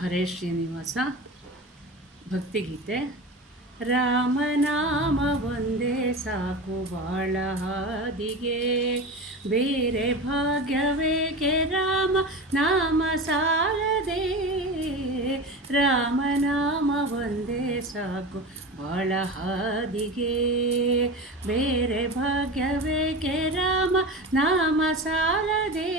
ಹರೇ ಶ್ರೀನಿವಾಸ ಭಕ್ತಿಗೀತೆ ರಾಮನಾಮ ಒಂದೇ ಸಾಕು ಬಾಳ ಹಾದಿಗೆ ಬೇರೆ ಭಾಗ್ಯವೇಕೆ ರಾಮ ನಾಮ ಸಾಲದೆ? ರಾಮನಾಮ ಒಂದೇ ಸಾಕು ಬಾಳ ಹಾದಿಗೆ. ಬೇರೆ ಭಾಗ್ಯವೇಕೆ ರಾಮ, ನಾಮ ಸಾಲದೆ.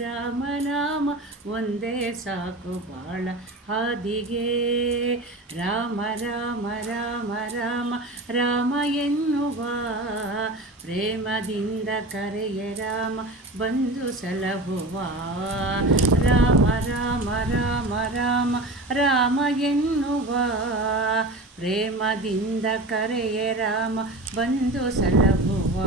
ರಾಮನಾಮ ಒಂದೇ ಸಾಕು ಬಾಳ ಹಾದಿಗೆ. ರಾಮ ರಾಮ ರಾಮ ರಾಮ ರಾಮ ಎನ್ನುವ ಪ್ರೇಮದಿಂದ ಕರೆಯ ರಾಮ, ಬಂದು ಸಲಹುವ. ರಾಮ ರಾಮ ರಾಮ ರಾಮ ರಾಮ ಎನ್ನುವ. ಪ್ರೇಮದಿಂದ ಕರೆಯ ರಾಮ, ಬಂದು ಸಲಹುವ.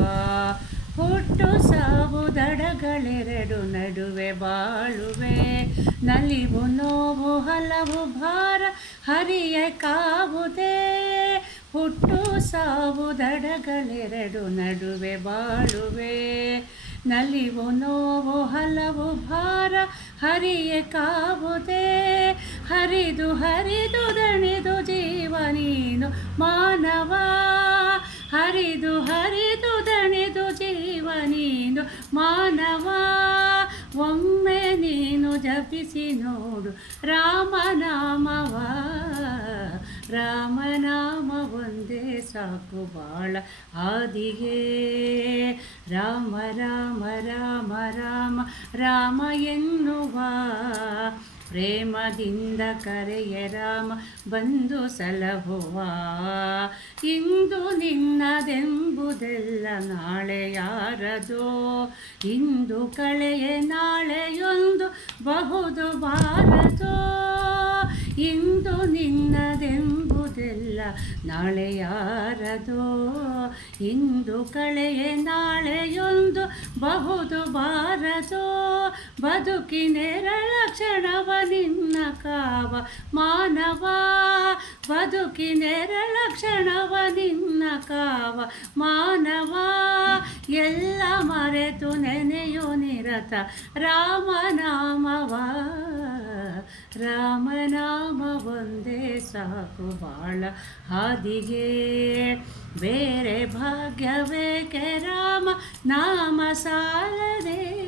ಹುಟ್ಟು ಸಾವು ದಡಗಳೆರಡು ನಡುವೆ ಬಾಳುವೆ. ನಲಿವು ನೋವು ಹಲವು ಭಾರ ಹರಿಯ ಕಾವುದೇ. ಹುಟ್ಟು ಸಾವು ದಡಗಳೆರಡು ನಡುವೆ ಬಾಳುವೆ. ನಲಿವು, ನೋವು, ಹಲವು, ಭಾರ ಹರಿಯ ಕಾವುದೇ. ಹರಿದು ಹರಿದು, ದಣಿದು ಜೀವ ನೀನು ಮಾನವ. ಹರಿದು ಹರಿದು, ದಣಿದು ಜೀವ ನೀನು ಮಾನವ. ಒಮ್ಮೆ ನೀನು ಜಪಿಸಿ ನೋಡು ರಾಮನಾಮವ. ರಾಮನಾಮ ಒಂದೇ ಸಾಕು ಬಾಳ ಆದಿಗೆ ರಾಮ ರಾಮ ರಾಮ ರಾಮ ರಾಮ ಎನ್ನುವ. ಪ್ರೇಮದಿಂದ ಕರೆಯ ರಾಮ ಬಂದು ಸಲಹುವ. ಇಂದು ನಿನ್ನದೆಂಬುದೆಲ್ಲ ನಾಳೆ ಯಾರದೋ? ಇಂದು ಕಳೆಯ ನಾಳೆಯೊಂದು ಬಹುದು ಬಾರದೋ ನಾಳೆ ಯಾರದೋ, ಇಂದು ಕಳೆಯ ನಾಳೆಯೊಂದು, ಬಹುದು ಬಾರದೋ ಬದುಕಿನೆರಳ ಕ್ಷಣವ ನಿನ್ನ ಕಾವ ಮಾನವ ಬದುಕಿನೆರಳ ಕ್ಷಣವ ನಿನ್ನ ಕಾವ ಮಾನವ. ಎಲ್ಲ ಮರೆತು ನೆನೆಯೋ ನಿರತ ರಾಮನಾಮವ. ರಾಮನಾಮ ಒಂದೇ ಸಾಕು ಬಾಳ ಹಾದಿಗೆ. ಬೇರೆ ಭಾಗ್ಯವೇಕೆ ರಾಮ, ನಾಮ ಸಾಲದೆ.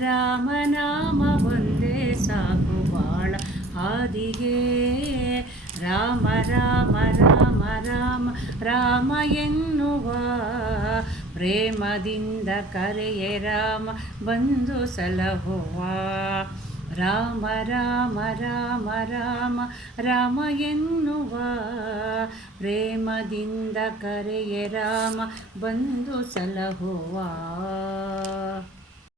ರಾಮನಾಮ ಒಂದೇ ಸಾಕು ಬಾಳ ಹಾದಿಗೆ. ರಾಮ ರಾಮ ರಾಮ ರಾಮ ರಾಮ ಎನ್ನುವ ಪ್ರೇಮದಿಂದ ಕರೆಯ ರಾಮ, ಬಂದು ಸಲಹುವ. ರಾಮ ರಾಮ ರಾಮ ರಾಮ ರಾಮ ಎನ್ನುವ ಪ್ರೇಮದಿಂದ ಕರೆಯ ರಾಮ ಬಂದು ಸಲಹುವ.